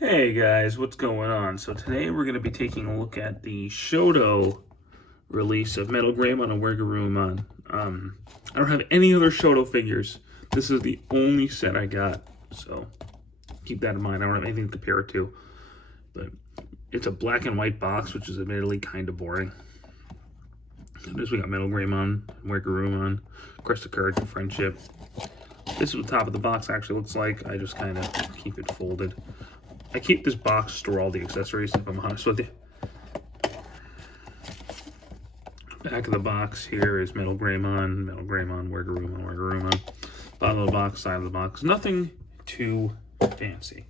Hey guys, what's going on? So today we're going to be taking a look at the Shodo release of MetalGreymon and WereGarurumon. I don't have any other Shodo figures. This is the only set I got, so keep that in mind. I don't have anything to compare it to, but it's a black and white box, which is admittedly kind of boring. This we got MetalGreymon, WereGarurumon, Crest of Courage and Friendship. This is what the top of the box actually looks like. I just kind of keep it folded. I keep this box to store all the accessories, if I'm honest with you. Back of the box here is MetalGreymon, WereGarurumon. Bottom of the box, side of the box. Nothing too fancy.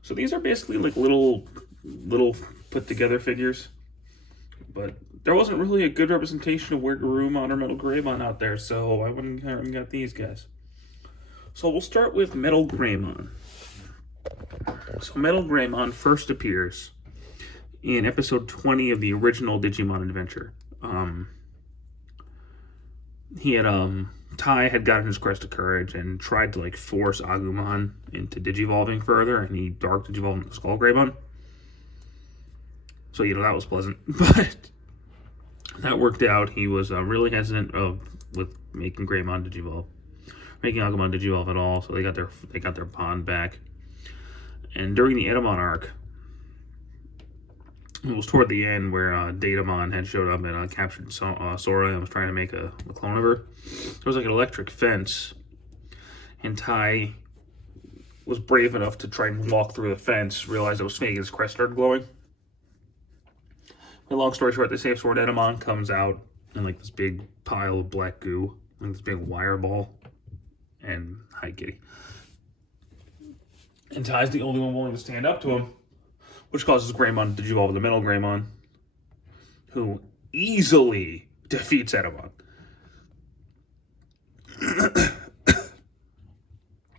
So these are basically like little put together figures. But there wasn't really a good representation of WereGarurumon or MetalGreymon out there, so I went and got these guys. So we'll start with MetalGreymon. So MetalGreymon first appears in episode 20 of the original Digimon Adventure. Tai had gotten his Crest of Courage and tried to force Agumon into digivolving further, and he dark digivolved into SkullGreymon. So that was pleasant, but that worked out. He was really hesitant with making Agumon digivolve at all. So they got their bond back. And during the Etamon arc, it was toward the end where Datamon had showed up and captured Sora and was trying to make a clone of her. There was like an electric fence, and Tai was brave enough to try and walk through the fence, realized it was fake, and his crest started glowing. But long story short, the safe sword Etamon comes out in like this big pile of black goo, like this big wire ball, and hi kitty. And Tai's the only one willing to stand up to him, which causes Greymon to digivolve the MetalGreymon, who easily defeats Etamon.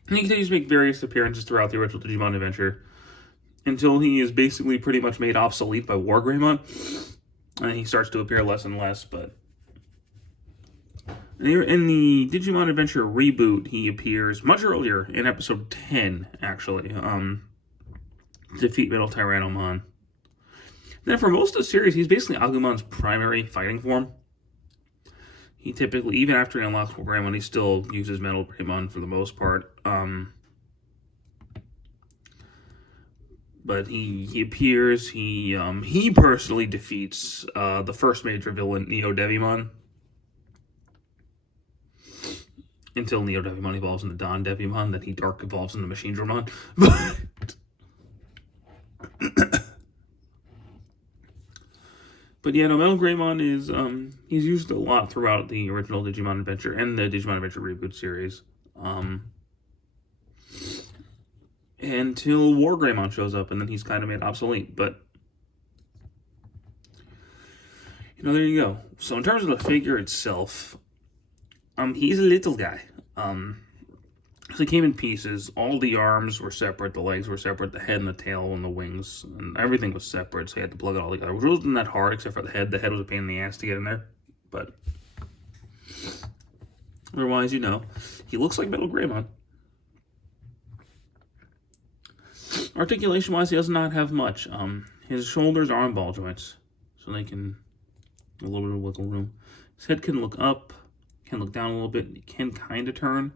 He continues to make various appearances throughout the original Digimon adventure until he is basically pretty much made obsolete by WereGarurumon, and he starts to appear less and less. But in the Digimon Adventure reboot, he appears much earlier in episode 10, actually, to defeat Metal Tyrannomon. Then for most of the series, he's basically Agumon's primary fighting form. He typically, even after he unlocks Greymon, he still uses MetalGreymon for the most part. But he appears, he personally defeats the first major villain, Neo Devimon, until Neo Devimon evolves into Don Devimon, then he dark evolves into Machine Dramon. But yeah, no, MetalGreymon is he's used a lot throughout the original Digimon Adventure and the Digimon Adventure reboot series. Until WereGarurumon shows up, and then he's kind of made obsolete. But there you go. So in terms of the figure itself, he's a little guy. So he came in pieces. All the arms were separate, the legs were separate, the head and the tail and the wings, and everything was separate, so he had to plug it all together, which wasn't that hard, except for the head. The head was a pain in the ass to get in there, but otherwise, he looks like MetalGreymon. Articulation-wise, he does not have much. His shoulders are on ball joints, so they can a little bit of wiggle room. His head can look up, can look down a little bit, he can kind of turn.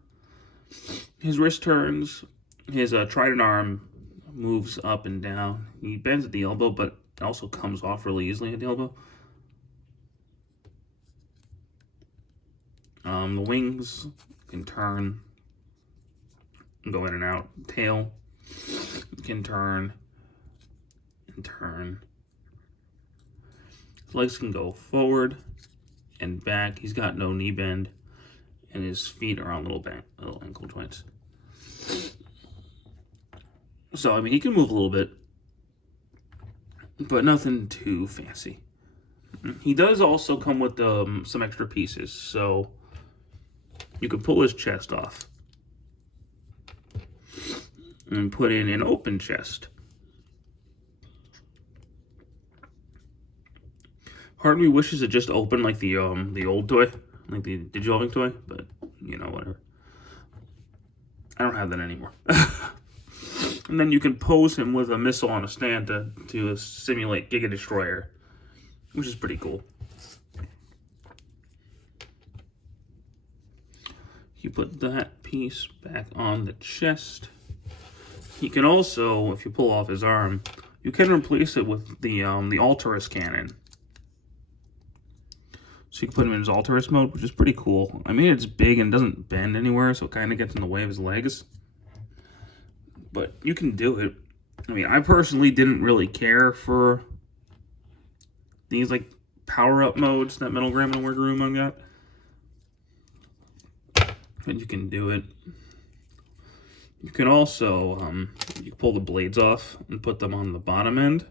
His wrist turns, his trident arm moves up and down. He bends at the elbow, but also comes off really easily at the elbow. The wings can turn, go in and out. Tail can turn and turn. His legs can go forward and back. He's got no knee bend. And his feet are on little ankle joints. So, he can move a little bit, but nothing too fancy. He does also come with some extra pieces, so you can pull his chest off and put in an open chest. Part of me wishes it just opened like the old toy. Like the digivolving toy, but whatever. I don't have that anymore. And then you can pose him with a missile on a stand to simulate Giga Destroyer, which is pretty cool. You put that piece back on the chest. He can also, if you pull off his arm, you can replace it with the Alterus cannon. So you can put him in his Alterus mode, which is pretty cool. I mean, it's big and doesn't bend anywhere, so it kind of gets in the way of his legs. But you can do it. I mean, I personally didn't really care for these, like, power-up modes that MetalGreymon and WereGarurumon got. But you can do it. You can also, you can pull the blades off and put them on the bottom end.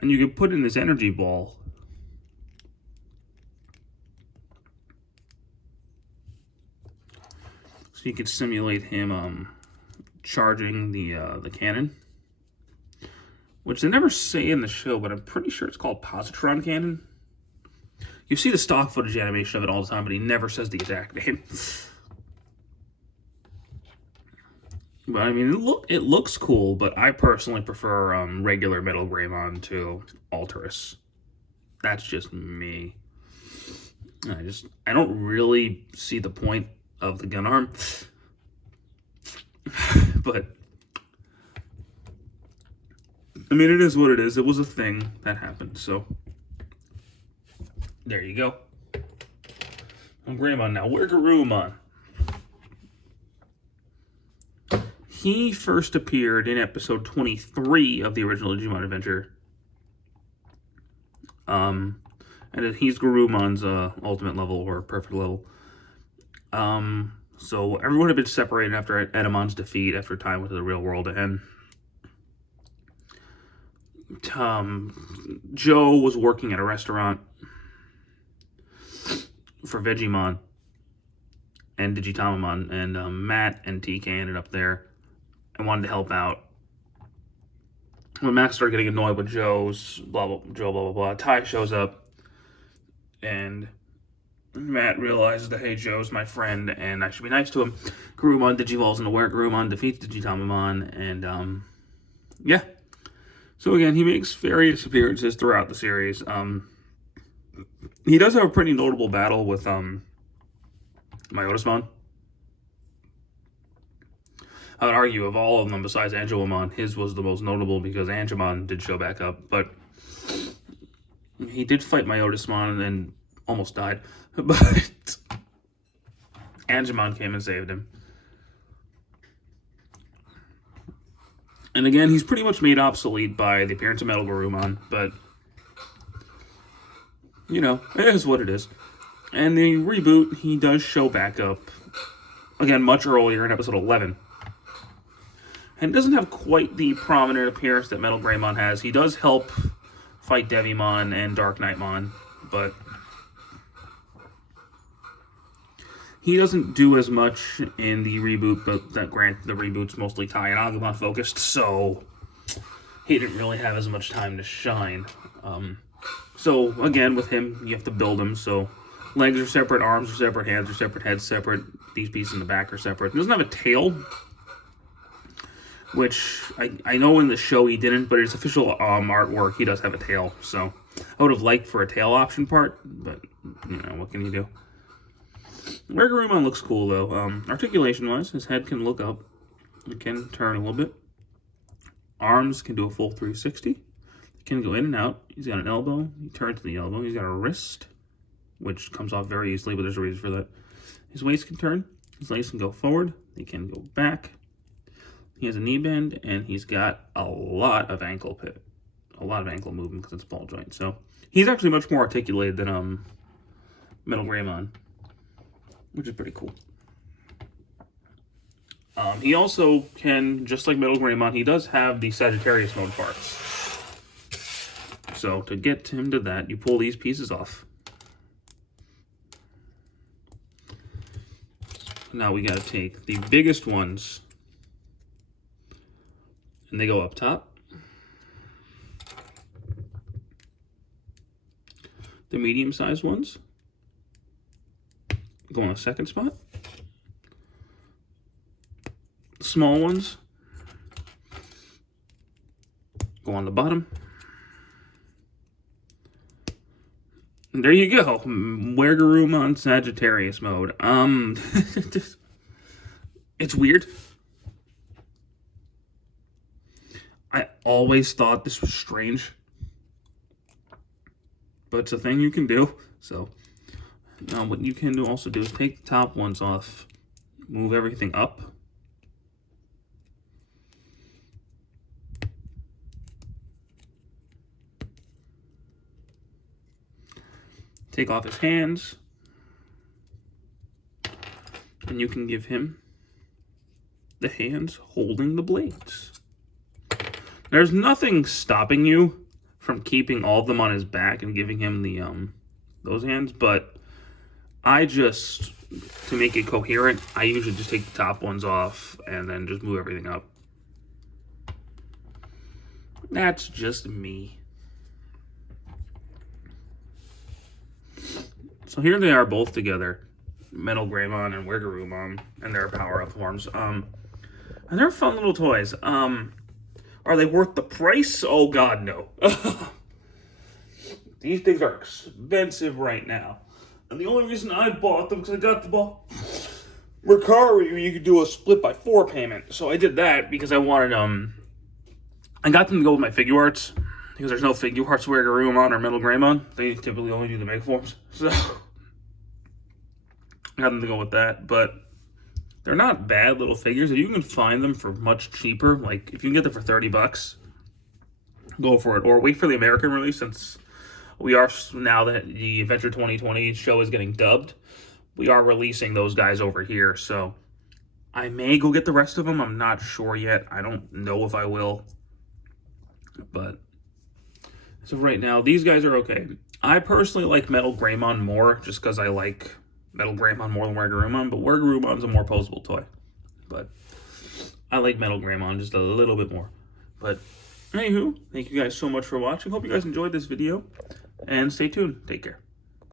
And you can put in this energy ball. So you could simulate him charging the cannon. Which they never say in the show, but I'm pretty sure it's called positron cannon. You see the stock footage animation of it all the time, but he never says the exact name. But I mean, it looks cool, but I personally prefer regular MetalGreymon to Alterus. That's just me. I don't really see the point of the gun arm. But I mean, it is what it is. It was a thing that happened, so there you go. I'm Greymon now. WereGarurumon. He first appeared in episode 23 of the original Digimon Adventure. And he's Garurumon's ultimate level, or perfect level. So everyone had been separated after Edamon's defeat, after time went to the real world, and Joe was working at a restaurant for Vegemon and Digitamamon, and Matt and TK ended up there and wanted to help out. When Matt started getting annoyed with Joe's blah blah, Tai shows up, and Matt realizes that, hey, Joe's my friend and I should be nice to him. Garurumon digivolves into WereGarurumon, defeats Digitamamon, and yeah. So again, he makes various appearances throughout the series. He does have a pretty notable battle with Myotismon. I would argue of all of them besides Angelomon, his was the most notable because Angemon did show back up, but he did fight Myotismon and then almost died. But Angemon came and saved him. And again, he's pretty much made obsolete by the appearance of MetalGreymon, but you know, it is what it is. And the reboot, he does show back up, again, much earlier in episode 11. And doesn't have quite the prominent appearance that MetalGreymon has. He does help fight Devimon and Dark Knightmon, but he doesn't do as much in the reboot, but that granted, the reboot's mostly Tai and Agumon focused, so he didn't really have as much time to shine. So again, with him, you have to build him, so legs are separate, arms are separate, hands are separate, head's separate, these pieces in the back are separate. He doesn't have a tail, which I know in the show he didn't, but his official artwork, he does have a tail, so I would have liked for a tail option part, but, you know, what can you do? WereGarurumon looks cool, though. Articulation-wise, his head can look up. It can turn a little bit. Arms can do a full 360. It can go in and out. He's got an elbow. He turns to the elbow. He's got a wrist, which comes off very easily, but there's a reason for that. His waist can turn. His legs can go forward. They can go back. He has a knee bend, and he's got a lot of ankle pivot. A lot of ankle movement because it's a ball joint. So he's actually much more articulated than MetalGreymon, which is pretty cool. He also can, just like MetalGreymon, he does have the Sagittarius mode parts. So to get him to that, you pull these pieces off. Now we gotta take the biggest ones, and they go up top. The medium-sized ones go on the second spot. The small ones go on the bottom. And there you go. WereGarurumon Sagittarius mode. It's weird. I always thought this was strange, but it's a thing you can do. So now what you can also do is take the top ones off, move everything up. Take off his hands, and you can give him the hands holding the blades. There's nothing stopping you from keeping all of them on his back and giving him the those hands, but I just, to make it coherent, I usually just take the top ones off and then just move everything up. That's just me. So here they are both together, MetalGreymon and WereGarurumon, and their power-up forms. And they're fun little toys. Are they worth the price? Oh God, no. These things are expensive right now. And the only reason I bought them, because I got the ball Mercari, where you could do a split by 4 payment. So I did that because I wanted, I got them to go with my figure arts, because there's no figure arts WereGarurumon or MetalGreymon. They typically only do the mega forms. So I got them to go with that, but they're not bad little figures. You can find them for much cheaper. Like, if you can get them for 30 bucks, go for it. Or wait for the American release, since we are, now that the Adventure 2020 show is getting dubbed, we are releasing those guys over here. So I may go get the rest of them. I'm not sure yet. I don't know if I will. But so right now, these guys are okay. I personally like MetalGreymon more, just because I like MetalGreymon more than WereGarurumon, but WereGarurumon's a more posable toy. But I like MetalGreymon just a little bit more. But anywho, thank you guys so much for watching. Hope you guys enjoyed this video, and stay tuned. Take care.